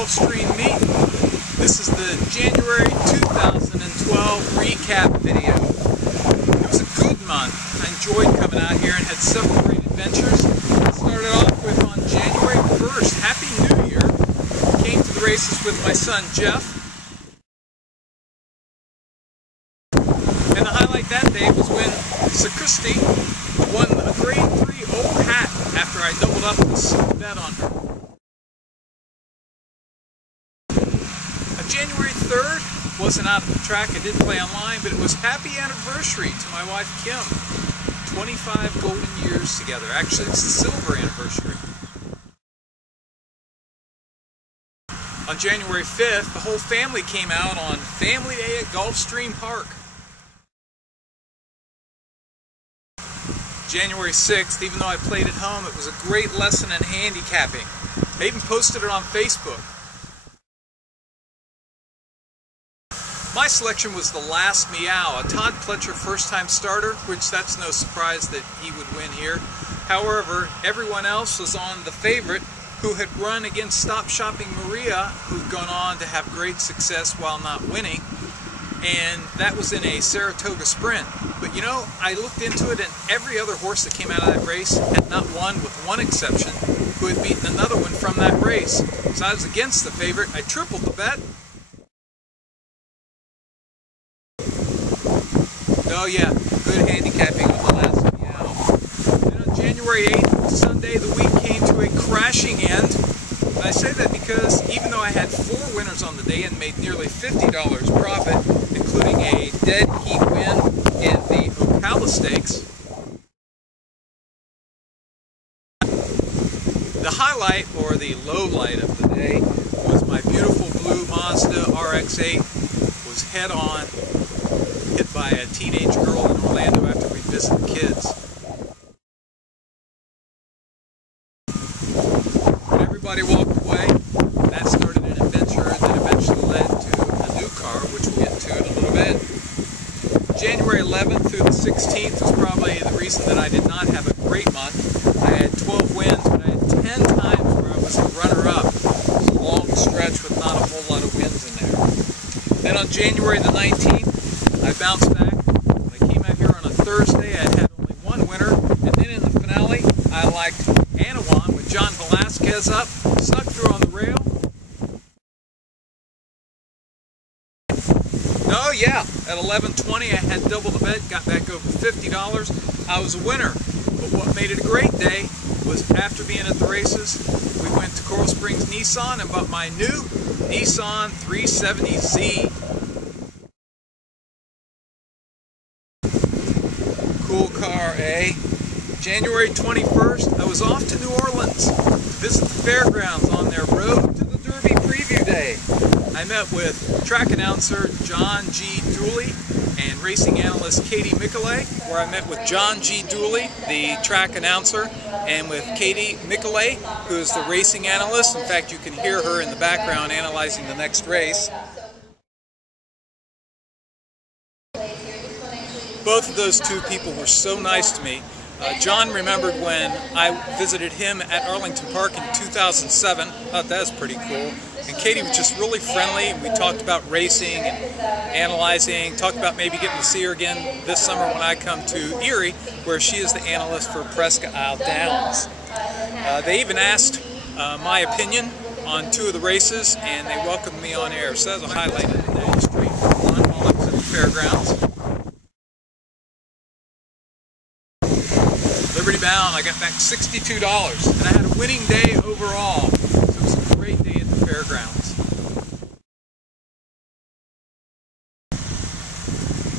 Gulfstream meet. This is the January 2012 recap video. It was a good month. I enjoyed coming out here and had several great adventures. I started off with on January 1st, Happy New Year. Came to the races with my son Jeff. And the highlight that day was when Sacristi won a grade 3 old hat after I doubled up this bet on her. January 3rd wasn't out at the track, I did play online, but it was happy anniversary to my wife Kim. 25 golden years together. Actually, it's the silver anniversary. On January 5th, the whole family came out on Family Day at Gulfstream Park. January 6th, even though I played at home, it was a great lesson in handicapping. I even posted it on Facebook. My selection was The Last Meow, a Todd Pletcher first-time starter, which that's no surprise that he would win here. However, everyone else was on the favorite, who had run against Stop Shopping Maria, who'd gone on to have great success while not winning. And that was in a Saratoga Sprint. But you know, I looked into it and every other horse that came out of that race had not won, with one exception, who had beaten another one from that race. So I was against the favorite. I tripled the bet. Oh yeah, good handicapping on The Last Meow. Then on January 8th, Sunday, the week came to a crashing end. And I say that because even though I had 4 winners on the day and made nearly $50 profit, including a dead heat win in the Ocala Stakes, the highlight, or the low light of the day, was my beautiful blue Mazda RX-8 was head on, hit by a teenage girl in Orlando after we visited kids. When everybody walked away, that started an adventure that eventually led to a new car, which we'll get to in a little bit. January 11th through the 16th was probably the reason that I did not have a great month. I had 12 wins, but I had 10 times where I was a runner-up. It was a long stretch with not a whole lot of wins in there. Then on January the 19th, I bounced back. When I came out here on a Thursday, I had only 1 winner, and then in the finale, I liked Anawan with John Velasquez up, snuck through on the rail. Oh yeah, at 11:20 I had double the bet, got back over $50. I was a winner. But what made it a great day was after being at the races, we went to Coral Springs Nissan and bought my new Nissan 370Z. Cool car, eh? January 21st, I was off to New Orleans to visit the fairgrounds on their Road to the Derby preview day. I met with track announcer John G. Dooley and racing analyst Katie Michelet, where I met with John G. Dooley, the track announcer, and with Katie Michelet, who is the racing analyst. In fact, you can hear her in the background analyzing the next race. Both of those two people were so nice to me. John remembered when I visited him at Arlington Park in 2007. I thought that was pretty cool. And Katie was just really friendly, and we talked about racing and analyzing, talked about maybe getting to see her again this summer when I come to Erie, where she is the analyst for Presque Isle Downs. They even asked my opinion on 2 of the races, and they welcomed me on air. So that was a highlight of the day. Street one while I was at the fairgrounds. Liberty Bound, I got back $62, and I had a winning day overall, so it was a great day at the fairgrounds.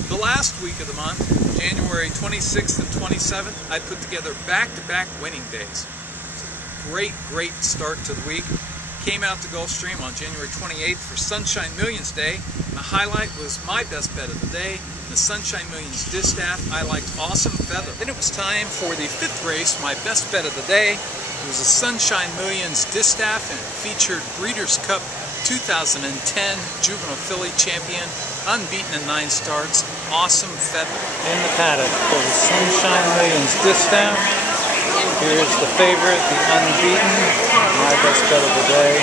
The last week of the month, January 26th and 27th, I put together back-to-back winning days. Great start to the week. Came out to Gulfstream on January 28th for Sunshine Millions Day, and the highlight was my best bet of the day, the Sunshine Millions Distaff. I liked Awesome Feather. Then it was time for the 5th race, my best bet of the day. It was a Sunshine Millions Distaff, and it featured Breeders' Cup 2010 Juvenile Filly Champion, unbeaten in 9 starts, Awesome Feather. In the paddock for the Sunshine Millions Distaff. Here's the favorite, the unbeaten, my best bet of the day.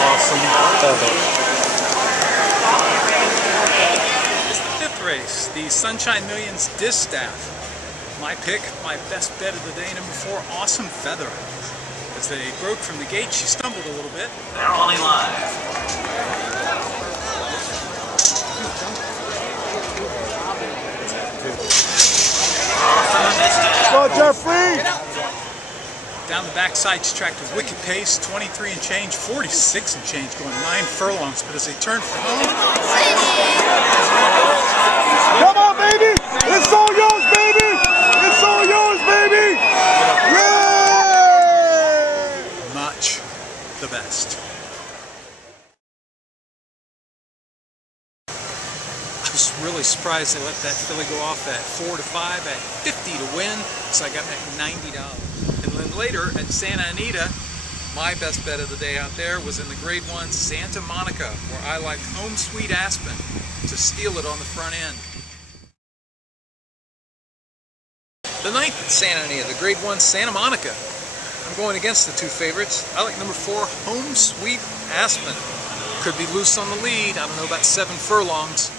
Awesome Feather. It's the fifth race, the Sunshine Millions Distaff. My pick, my best bet of the day, number 4, Awesome Feather. As they broke from the gate, she stumbled a little bit. They're only live. Go, Jeffrey! Down the backside, she tracked with wicked pace, 23 and change, 46 and change, going 9 furlongs. But as they turned for home, Come on, baby! It's all yours, baby! It's all yours, baby! Yay! much the best. I was really surprised they let that filly go off at 4 to 5 at 50 to win, so I got back $90. And then later at Santa Anita, my best bet of the day out there was in the Grade 1 Santa Monica, where I liked Home Sweet Aspen to steal it on the front end. The 9th at Santa Anita, the Grade 1 Santa Monica. I'm going against the 2 favorites. I like number 4, Home Sweet Aspen. Could be loose on the lead. I don't know, about 7 furlongs.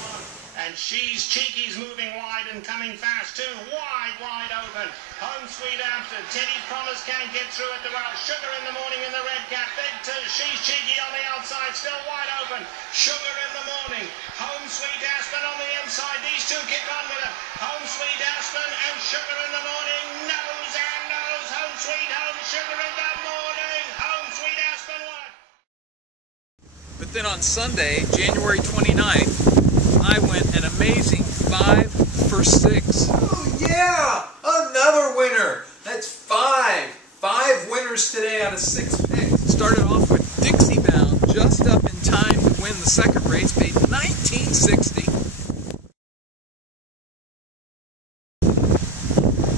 And She's Cheeky's moving wide and coming fast too. Wide open. Home Sweet Aspen. Teddy's Promise can't get through at the route. Sugar in the morning in the red cap. Big 2. She's Cheeky on the outside. Still wide open. Sugar in the morning. Home Sweet Aspen on the inside. These 2 kick on with it. Home Sweet Aspen and Sugar in the morning. Nose and nose. Home Sweet Home. Sugar in the morning. Home Sweet Aspen won. But then on Sunday, January 29th, I went an amazing 5 for 6. Oh yeah, another winner. That's 5. 5 winners today out of 6 picks. Started off with Dixie Bound, just up in time to win the second race, paid $19.60.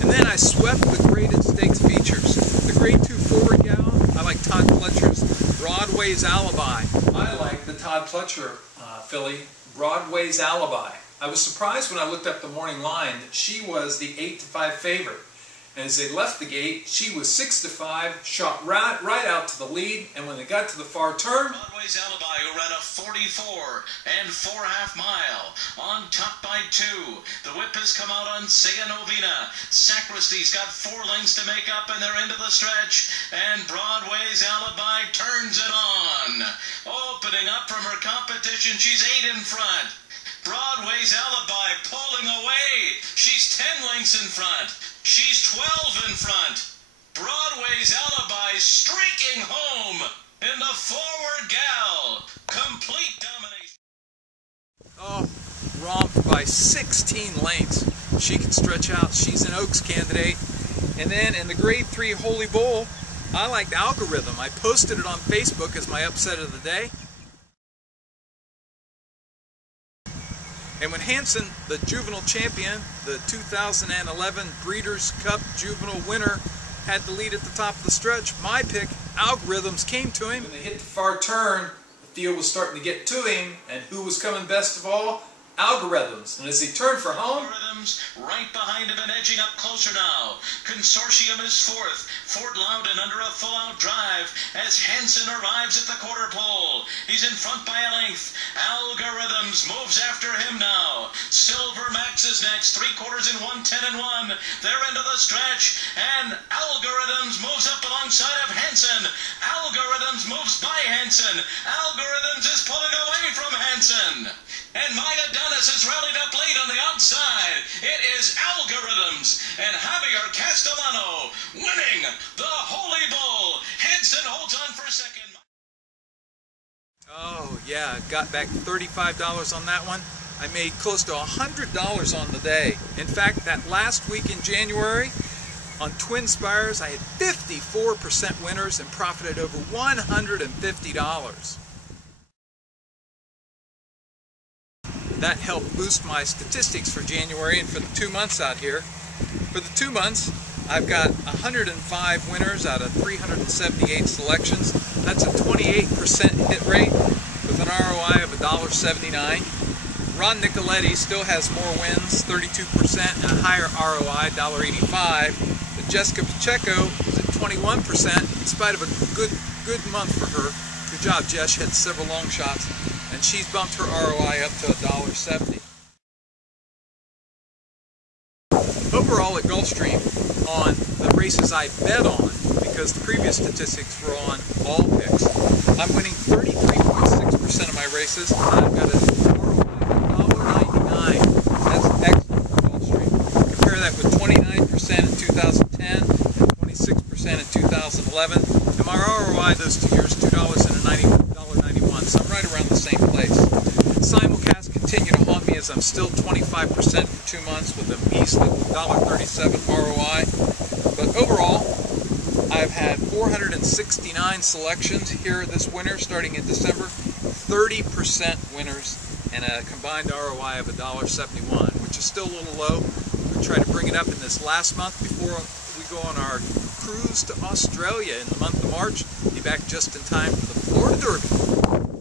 And then I swept the graded stakes features. The Grade 2 Forward Gal, I like Todd Pletcher's Broadway's Alibi. I like the Todd Pletcher filly, Broadway's Alibi. I was surprised when I looked up the morning line that she was the 8 to 5 favorite. And as they left the gate, she was 6 to 5, shot right out to the lead, and when they got to the far turn, Broadway's Alibi, who ran a 44 and 4.5 mile, on top by 2. The whip has come out on Sega Novena. Sacristy's got 4 lengths to make up, and they're into the stretch. And Broadway's Alibi turns it on. Opening up from her competition, she's 8 in front. Broadway's Alibi pulling away. She's 10 lengths in front. She's 12 in front. Broadway's Alibi streaking home in the Forward Gal. Complete domination. oh, romped by 16 lengths. She can stretch out. She's an Oaks candidate. And then in the Grade 3 Holy Bull, I liked Algorithm. I posted it on Facebook as my upset of the day. And when Hanson, the juvenile champion, the 2011 Breeders' Cup juvenile winner, had the lead at the top of the stretch, my pick, Algorithms, came to him. When they hit the far turn, the field was starting to get to him, and who was coming best of all? Algorithms. And as he turned for home, Algorithms right behind him and edging up closer now. Consortium is 4th. Fort Loudon under a full-out drive as Hanson arrives at the quarter pole. He's in front by a length. Algorithms moves after him now. Silver Max is next. 3/4 in 1:10 and 1. They're into the stretch, and Algorithms moves up alongside of Hanson. Algorithms moves by Hanson. Algorithms is pulling away from Hanson. And Maya Dennis has rallied up late on the outside. It is Algorithms and Javier Castellano winning the Holy Bull. Hanson holds on for second. oh yeah, got back $35 on that one. I made close to $100 on the day. In fact, that last week in January, on Twin Spires, I had 54% winners and profited over $150. That helped boost my statistics for January and for the 2 months out here. For the 2 months, I've got 105 winners out of 378 selections. That's a 28% hit rate with an ROI of $1.79. Ron Nicoletti still has more wins, 32%, and a higher ROI, $1.85. But Jessica Pacheco is at 21% in spite of a good month for her. Could job. Jess had several long shots, and she's bumped her ROI up to $1.70. Overall at Gulfstream, on the races I bet on, because the previous statistics were on all picks, I'm winning 33.6% of my races, and I've got an ROI of $1.99. That's excellent for Gulfstream. Compare that with 29% in 2010 and 26% in 2011, and my ROI those 2 years $2.91, so I'm right around the same place. Simulcasts continue to haunt me as I'm still 25% for 2 months with a measly $1.37 ROI. But overall, I've had 469 selections here this winter, starting in December, 30% winners, and a combined ROI of $1.71, which is still a little low. We try to bring it up in this last month before we go on our cruise to Australia in the month of March. Be back just in time for the Florida Derby.